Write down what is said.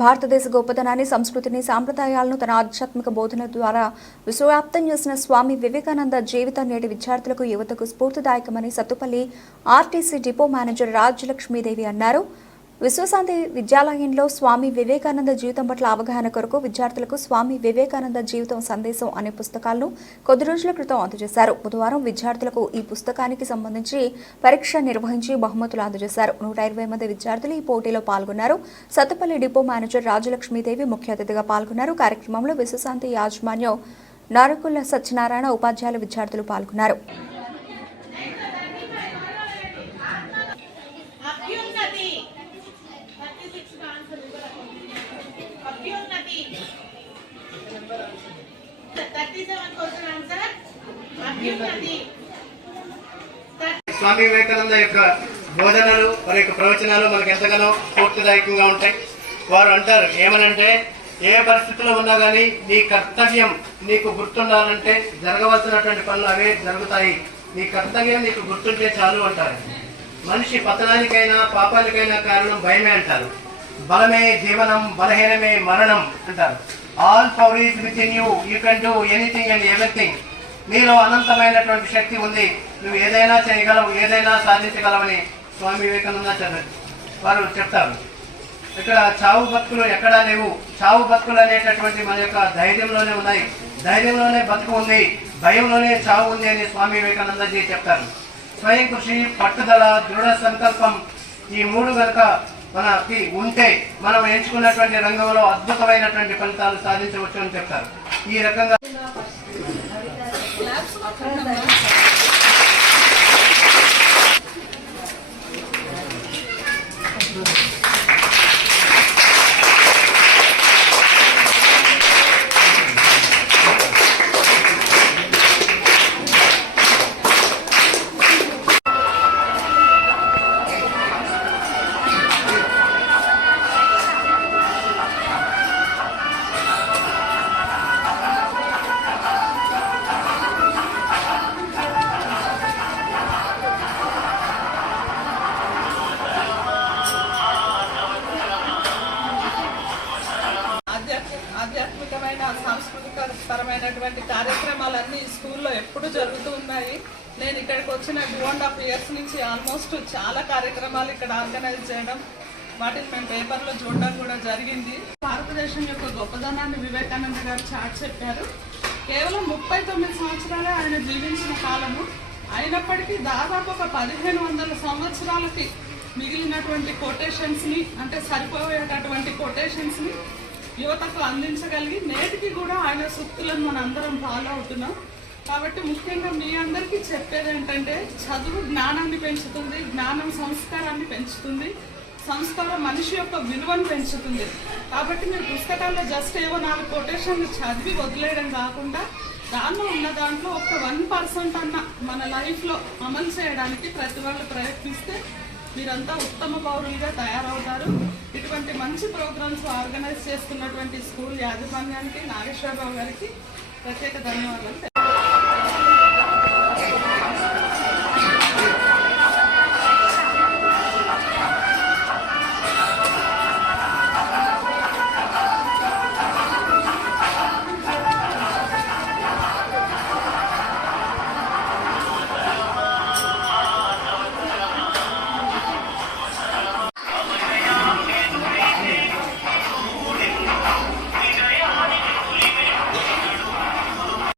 భారతదేశ గొప్పతనాన్ని, సంస్కృతిని, సాంప్రదాయాలను తన ఆధ్యాత్మిక బోధన ద్వారా విశ్వవ్యాప్తం చేసిన స్వామి వివేకానంద జీవితం నేటి విద్యార్థులకు, యువతకు స్ఫూర్తిదాయకమని Sathupalli RTC depot manager Rajyalakshmi Devi అన్నారు. విశ్వశాంతి విద్యాలయంలో స్వామి వివేకానంద జీవితం పట్ల అవగాహన కొరకు విద్యార్థులకు స్వామి వివేకానంద జీవితం సందేశం అనే పుస్తకాలను కొద్ది రోజుల క్రితం అందజేశారు. బుధవారం విద్యార్థులకు ఈ పుస్తకానికి సంబంధించి పరీక్ష నిర్వహించి బహుమతులు అందజేశారు. 120 మంది విద్యార్థులు ఈ పోటీలో పాల్గొన్నారు. సత్తుపల్లి డిపో మేనేజర్ రాజ్యలక్ష్మీదేవి ముఖ్య అతిథిగా పాల్గొన్నారు. కార్యక్రమంలో విశ్వశాంతి యాజమాన్యం నారకుల సత్యనారాయణ, ఉపాధ్యాయులు, విద్యార్థులు పాల్గొన్నారు. స్వామి వివేకానంద యొక్క బోధనలు వారి యొక్క ప్రవచనాలు మనకు ఎంతగానో స్ఫూర్తిదాయకంగా ఉంటాయి. వారు అంటారు ఏమనంటే, ఏ పరిస్థితుల్లో ఉన్నా కానీ నీ కర్తవ్యం నీకు గుర్తుండాలంటే జరగవలసినటువంటి పనులు అవే జరుగుతాయి. నీ కర్తవ్యం నీకు గుర్తుంటే చాలు అంటారు. మనిషి పతనానికైనా పాపానికైనా కారణం భయమే అంటారు. బలమే జీవనం, బలహీనమే మరణం అంటారు. All power is with in you, you can do anything and everything. నీలో అనంతమైనటువంటి శక్తి ఉంది, నువ్వు ఏదైనా చేయగలవు, ఏదైనా సాధించగలవని స్వామి వివేకానంద వారు చెప్తారు. ఇక్కడ చావు బతుకులు ఎక్కడా లేవు. చావు బతుకులు అనేటటువంటి మన యొక్క ధైర్యంలోనే ఉన్నాయి. ధైర్యంలోనే బతుకు ఉంది, భయంలోనే చావు ఉంది అని స్వామి వివేకానందజీ చెప్తారు. స్వయం కృషి, పట్టుదల, దృఢ సంకల్పం, ఈ మూడు కనుక మనకి ఉంటే మనం ఎంచుకున్నటువంటి రంగంలో అద్భుతమైనటువంటి ఫలితాలు సాధించవచ్చు అని చెప్తారు. ఈ రకంగా ఆధ్యాత్మికమైన సాంస్కృతిక పరమైనటువంటి కార్యక్రమాలన్నీ స్కూల్లో ఎప్పుడు జరుగుతూ ఉన్నాయి. నేను ఇక్కడికి వచ్చిన 2.5 years నుంచి ఆల్మోస్ట్ చాలా కార్యక్రమాలు ఇక్కడ ఆర్గనైజ్ చేయడం, వాటిని మేము పేపర్లో చూడడం కూడా జరిగింది. భారతదేశం యొక్క గొప్పదనాన్ని వివేకానంద గారు చాటి చెప్పారు. కేవలం 39 సంవత్సరాలే ఆయన జీవించిన కాలము. అయినప్పటికీ దాదాపు ఒక 1500 సంవత్సరాలకి మిగిలినటువంటి కొటేషన్స్ని, అంటే సరిపోయేటటువంటి కొటేషన్స్ని యువతకు అందించగలిగి నేటికి కూడా ఆయన సూక్తులను మన అందరం ఫాలో అవుతున్నాం. కాబట్టి ముఖ్యంగా మీ అందరికీ చెప్పేది ఏంటంటే, చదువు జ్ఞానాన్ని పెంచుతుంది, జ్ఞానం సంస్కారాన్ని పెంచుతుంది, సంస్కారం మనిషి యొక్క విలువను పెంచుతుంది. కాబట్టి మీరు పుస్తకాల్లో జస్ట్ ఏవో 4 కొటేషన్లు చదివి వదిలేయడం కాకుండా దానిలో ఉన్న దాంట్లో ఒక 1% అన్న మన లైఫ్లో అమలు చేయడానికి ప్రతి వాళ్ళు ప్రయత్నిస్తే మీరంతా ఉత్తమ పౌరులుగా తయారవుతారు. ఇటువంటి మంచి ప్రోగ్రామ్స్ ఆర్గనైజ్ చేస్తున్నటువంటి స్కూల్ యాజమాన్యానికి, నాగేశ్వరరావు గారికి ప్రత్యేక ధన్యవాదాలు.